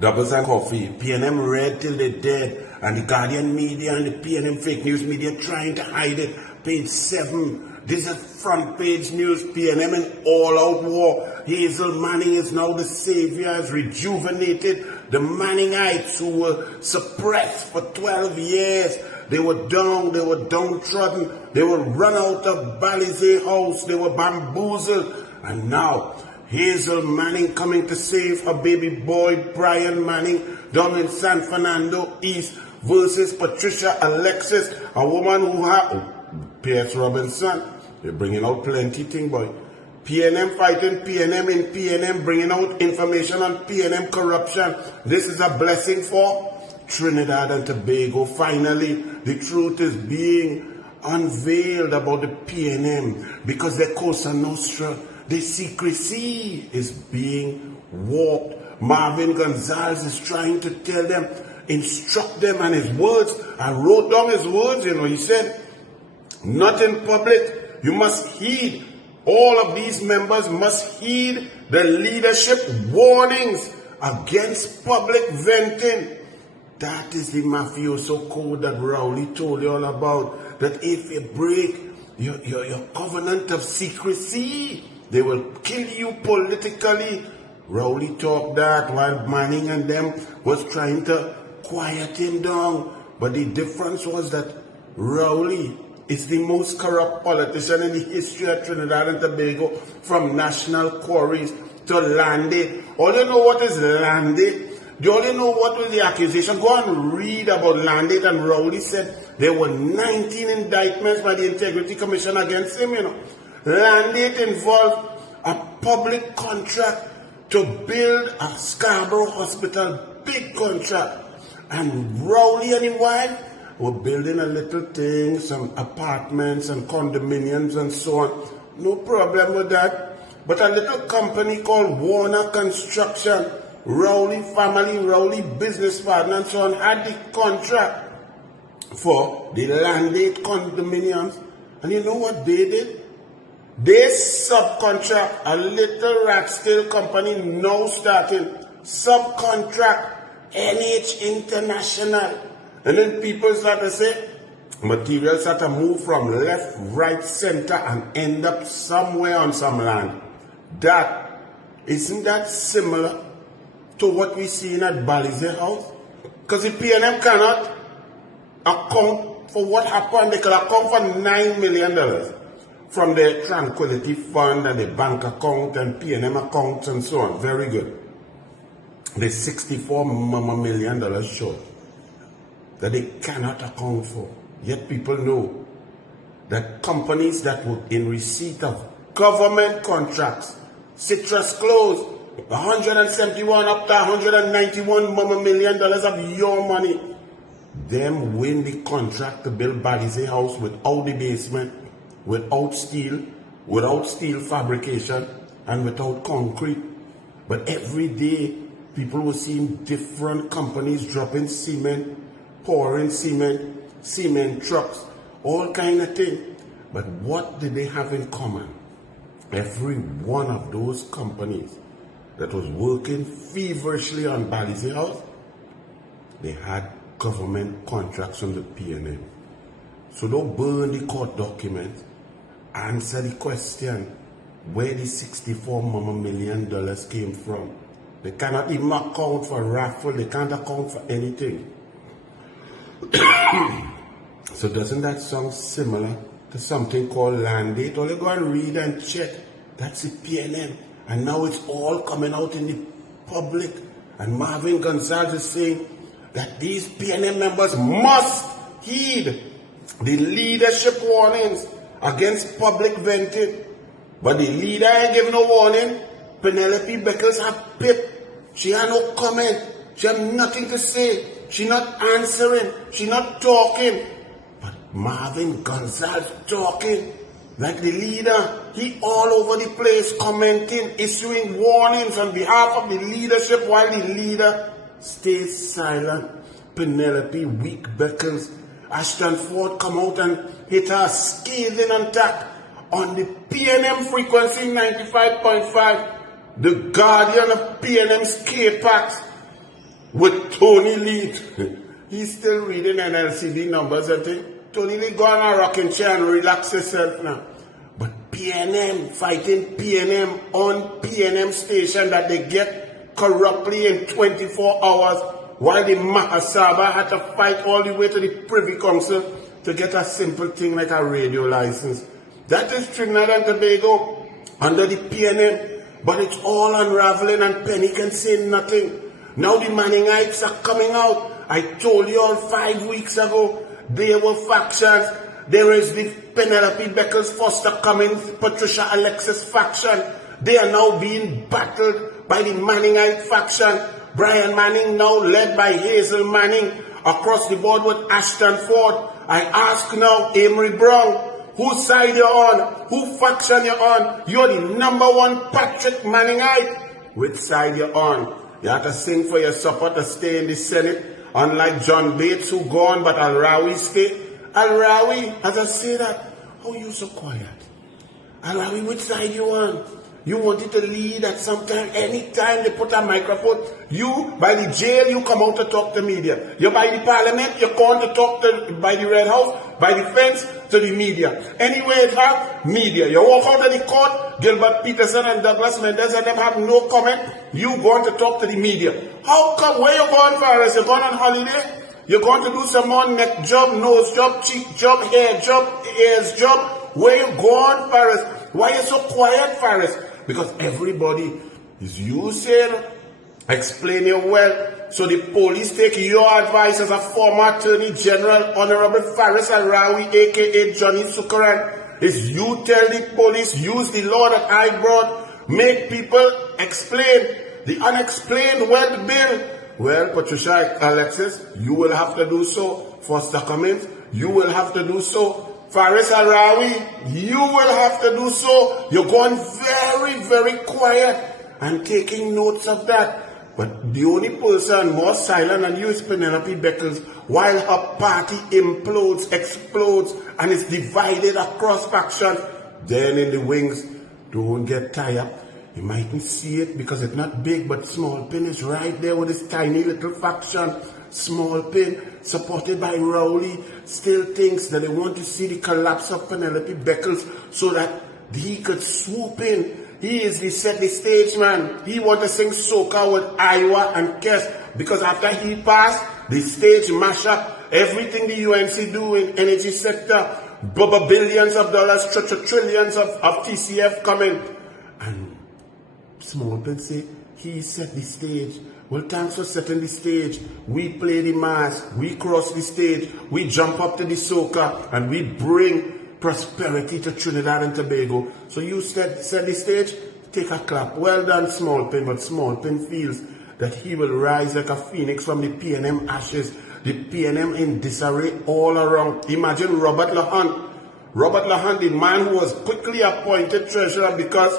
Doubles and coffee. PNM red till they're dead. And the Guardian media and the PNM fake news media trying to hide it. Page 7. This is front page news. PNM in all-out war. Hazel Manning is now the savior, has rejuvenated the Manningites who were suppressed for 12 years. They were down, they were downtrodden, they were run out of Balizé House, they were bamboozled. And now, Hazel Manning coming to save her baby boy, Brian Manning, down in San Fernando East, versus Patricia Alexis, a woman who had Pierce Robinson. They're bringing out plenty thing, boy. PNM fighting PNM in PNM, bringing out information on PNM corruption. This is a blessing for Trinidad and Tobago. Finally, the truth is being unveiled about the PNM because the Cosa Nostra, the secrecy is being warped. Marvin Gonzalez is trying to tell them, instruct them, and his words, I wrote down his words, he said, not in public, you must heed. All of these members must heed the leadership warnings against public venting. That is the mafioso code that Rowley told you all about. That if you break your covenant of secrecy, they will kill you politically. Rowley talked that while Manning and them was trying to quiet him down. But the difference was that Rowley is the most corrupt politician in the history of Trinidad and Tobago, from national quarries to land aid. All you know what is land aid? Do you only know what was the accusation? Go and read about land aid, and Rowley said there were 19 indictments by the Integrity Commission against him, Land aid involved a public contract to build a Scarborough hospital, big contract. And Rowley and his wife were building a little thing, some apartments and condominiums and so on. No problem with that. But a little company called Warner Construction, Rowley family, Rowley business partner and so on, had the contract for the land aid condominiums. And you know what they did? They subcontract a little rat scale company now starting, subcontract NH International. And then people start to say, materials start to move from left, right, center and end up somewhere on some land. Isn't that similar to what we see in at Balizé House? Because the PNM cannot account for what happened. They could account for $9 million from their Tranquility Fund and the bank account and PNM accounts and so on. Very good. They're $64 million short that they cannot account for. Yet people know that companies that were in receipt of government contracts, Citrus closed, 171 up to 191 million dollars of your money. Them win the contract to build Balizé House without the basement, without steel fabrication, and without concrete. But every day, people were seeing different companies dropping cement, pouring cement trucks, all kind of thing. But what did they have in common? Every one of those companies that was working feverishly on Balizé House, they had government contracts from the PNM. So don't burn the court documents. Answer the question where the $64 million came from. They cannot even account for raffle. They can't account for anything. So doesn't that sound similar to something called land aid? All you go and read and check. That's the PNM. And now it's all coming out in the public. And Marvin Gonzalez is saying that these PNM members must heed the leadership warnings against public venting. But the leader ain't giving no warning. Penelope Beckles had pip. She had no comment. She had nothing to say. She not answering. She not talking. But Marvin Gonzalez talking like the leader. He all over the place commenting, issuing warnings on behalf of the leadership while the leader stays silent. Penelope weak Beckles. Ashton Ford come out and hit her scathing attack on the PNM frequency 95.5, the guardian of PNM skate packs. with Tony Lee. He's still reading NLCD numbers, I think. Tony Lee, go on a rocking chair and relax yourself now. But PNM, fighting PNM on PNM station that they get corruptly in 24 hours, while the Mahasaba had to fight all the way to the Privy Council to get a simple thing like a radio license. That is Trinidad and Tobago under the PNM, but it's all unraveling and Penny can say nothing. Now the Manningites are coming out. I told you all 5 weeks ago, there were factions. There is the Penelope Beckles, Foster Cummings, Patricia Alexis faction. They are now being battled by the Manningite faction. Brian Manning now led by Hazel Manning across the board with Ashton Ford. I ask now, Amory Brown, whose side you're on? Who faction you're on? You're the #1 Patrick Manningite. Which side you're on? You have to sing for your support to stay in the Senate. Unlike John Bates, who gone, but Al-Rawi stay. Al-Rawi, as I say that, how you so quiet? Al-Rawi, which side you on? You wanted to lead at some time, anytime they put a microphone. You, by the jail, you come out to talk to media. You by the parliament, you come to talk to, by the Red House, by the fence, to the media. Anywhere it have, media. You walk out of the court, Gilbert Peterson and Douglas Mendez and them have no comment. You going to talk to the media. How come, where you going, Faris? You going on holiday? You're going to do some more neck job, nose job, cheek job, hair job, ears job. Where you going, Faris? Why are you so quiet, Faris? Because everybody is using, explain it well. So the police take your advice as a former Attorney General, Honorable Faris Al-Rawi, aka Johnny Sukaran. Is you tell the police, use the law that I brought, make people explain the unexplained wealth bill. Well, Patricia Alexis, you will have to do so. Foster Cummings, you will have to do so. Faris Al-Rawi, you will have to do so. You're going very, very quiet and taking notes of that. But the only person more silent than you is Penelope Beckles, while her party implodes, explodes, and is divided across factions. Then in the wings, don't get tired. You mightn't see it because it's not big, but Small Pin is right there with his tiny little faction. Small Pin, supported by Rowley, still thinks that they want to see the collapse of Penelope Beckles so that he could swoop in. He is the set the stage man. He want to sing soca with Iowa and Kes because after he passed, the stage mash up everything the UNC do in energy sector. Billions of dollars, trillions of TCF coming. And Small Pin say, he set the stage. Well, thanks for setting the stage. We play the mass, we cross the stage, we jump up to the soca, and we bring prosperity to Trinidad and Tobago. So you set the stage, take a clap. Well done, Small Pin, but Small Pin feels that he will rise like a phoenix from the PNM ashes. The PNM in disarray all around. Imagine Robert LaHunt. Robert LaHunt, the man who was quickly appointed treasurer because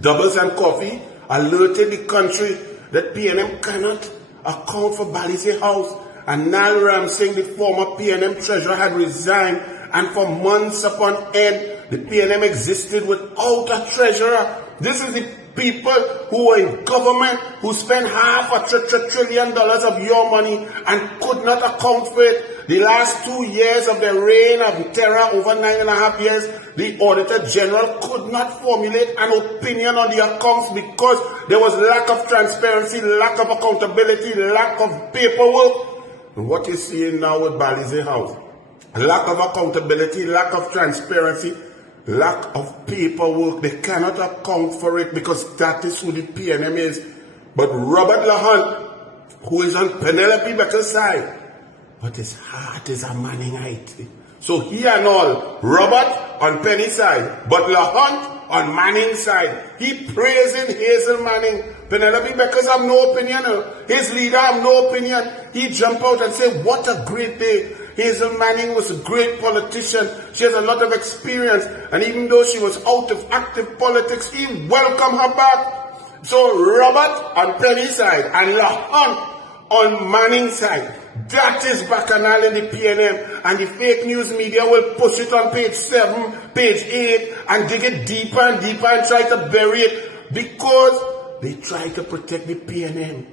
Doubles and Coffee alerted the country that PNM cannot account for Balize House. And Nal Ramsingh, the former PNM treasurer, had resigned, and for months upon end, the PNM existed without a treasurer. This is the people who were in government, who spent $500 trillion of your money and could not account for it. The last 2 years of the reign of terror, over 9.5 years, the Auditor General could not formulate an opinion on the accounts because there was lack of transparency, lack of accountability, lack of paperwork. And what you're seeing now with Balize House, lack of accountability, lack of transparency, lack of paperwork. They cannot account for it because that is who the PNM is. But Robert LaHunt, who is on Penelope Beckles' side, but his heart is a Manningite. So he and all, Robert on Penny's side, but LaHunt on Manning's side. He praising Hazel Manning. Penelope Beckles have no opinion. His leader have no opinion. He jump out and say, what a great day. Hazel Manning was a great politician. She has a lot of experience. And even though she was out of active politics, he welcomed her back. So Robert on Penny's side and LaHunt on Manning's side. That is bacchanal in the PNM, and the fake news media will push it on page 7, page 8, and dig it deeper and deeper and try to bury it because they try to protect the PNM.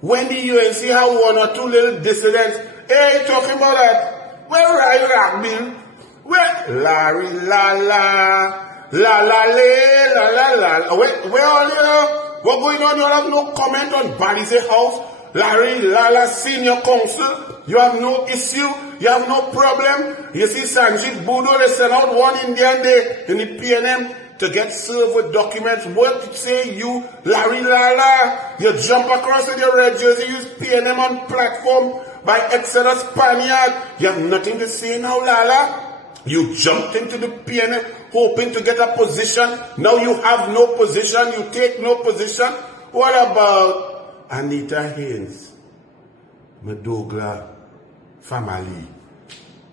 When the UNC have one or two little dissidents, hey, talking about that, where Rai Ragbil? Where Larry La La, La La Le, La La La, where are you? What going on? You have no comment on Balize House, Larry Lala Senior Council. You have no issue. You have no problem. You see Sanjit Budo, they sent out one Indian day in the PNM to get served with documents. What say you, Larry Lala? You jump across with your red jersey, use PNM on platform by Exodus Spaniard. You have nothing to say now, Lala. You jumped into the PNM hoping to get a position. Now you have no position. You take no position. What about Anita Haynes, Medogla family?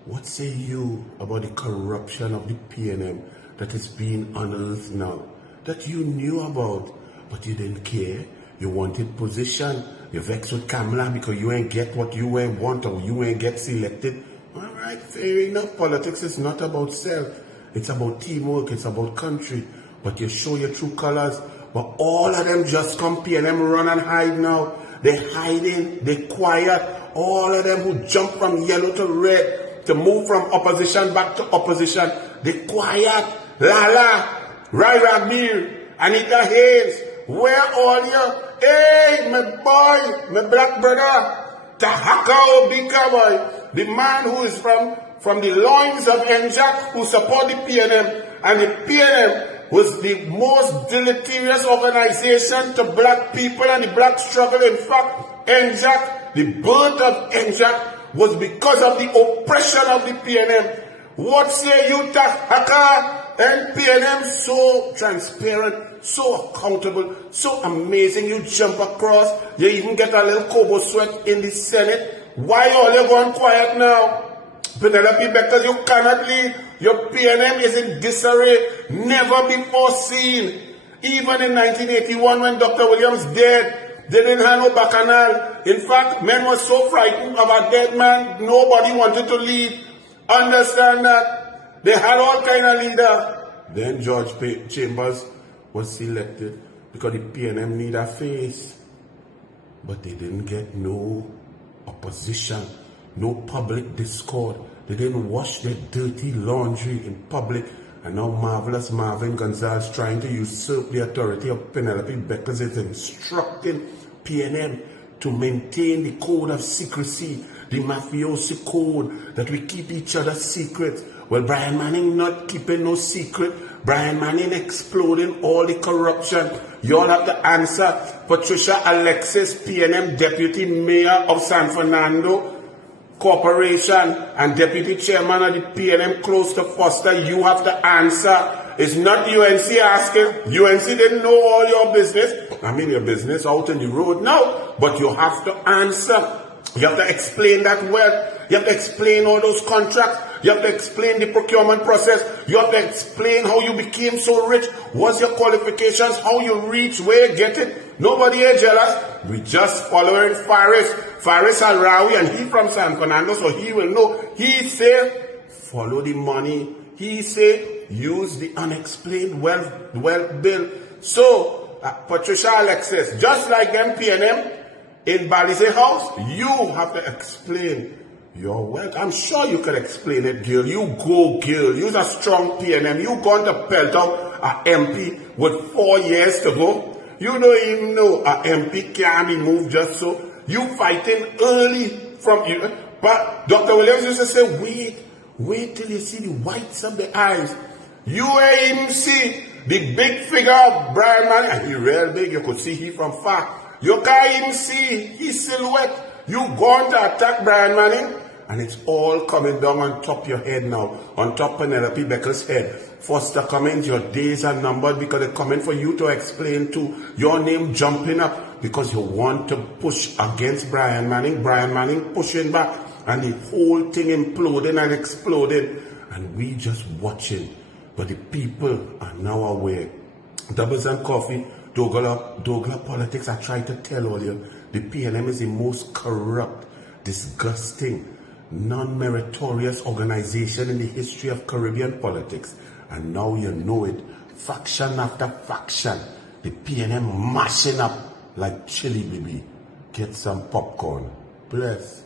What say you about the corruption of the PNM that is being unearthed now, that you knew about, but you didn't care? You wanted position. You vexed with Kamala because you ain't get what you ain't want or you ain't get selected. All right, fair enough. Politics is not about self. It's about teamwork. It's about country. But you show your true colors. But all of them just come PNM run and hide now. They're hiding. They're quiet. All of them who jump from yellow to red to move from opposition back to opposition. They're quiet. Lala, Rai Ragbil, Anita Haynes, where all you? Hey, my boy, my black brother, Tahaka Obika boy. The man who is from the loins of NJAC, who support the PNM, and the PNM was the most deleterious organization to black people and the black struggle. In fact, NJAC, the birth of NJAC was because of the oppression of the PNM. What say you, Tahaka? And PNM so transparent, so accountable, so amazing. You jump across, you even get a little Kobo sweat in the Senate. Why all you gone quiet now? Penelope, because you cannot lead. Your PNM is in disarray, never before seen. Even in 1981 when Dr. Williams died, they didn't have no bacchanal. In fact, men were so frightened of a dead man, nobody wanted to lead. Understand that? They had all kind of leader. Then George Chambers was selected because the PNM need a face. But they didn't get no opposition, no public discord. They didn't wash their dirty laundry in public. And now Marvelous Marvin Gonzalez trying to usurp the authority of Penelope Beckers is instructing PNM to maintain the code of secrecy, the mafiosi code, that we keep each other secret. Well, Brian Manning not keeping no secret. Brian Manning exploding all the corruption. You all have to answer. Patricia Alexis, PNM Deputy Mayor of San Fernando Corporation and Deputy Chairman of the PNM close to Foster, you have to answer. It's not UNC asking. UNC didn't know all your business. I mean your business out on the road now. But you have to answer. You have to explain that well. You have to explain all those contracts. You have to explain the procurement process. You have to explain how you became so rich. What's your qualifications? How you reach, where you get it. Nobody is jealous. We just following Faris Al-Rawi, and he from San Fernando, so he will know. He say, follow the money. He say, use the unexplained wealth bill. So, Patricia Alexis, just like them PNM, in Balize House, you have to explain your wealth. I'm sure you can explain it, girl. You go, girl. You're a strong PNM. You going to pelt out an MP with 4 years to go. You don't even know an MP can't be moved just so. You fighting early from you. But Dr. Williams used to say, wait till you see the whites of the eyes. You ain't even see the big figure of Brian Manning. And he real big. You could see he from far. You can't even see his silhouette. You going to attack Brian Manning, and it's all coming down on top of your head now, on top of Penelope Becker's head. Foster Cummings, your days are numbered because they're coming for you to explain to. Your name jumping up because you want to push against Brian Manning. Brian Manning pushing back, and the whole thing imploding and exploding, and we just watching. But the people are now aware. Doubles and Coffee, Douglas politics, I try to tell all you, the PNM is the most corrupt, disgusting, non-meritorious organization in the history of Caribbean politics. And now you know it. Faction after faction. The PNM mashing up like chili, baby. get some popcorn. Bless.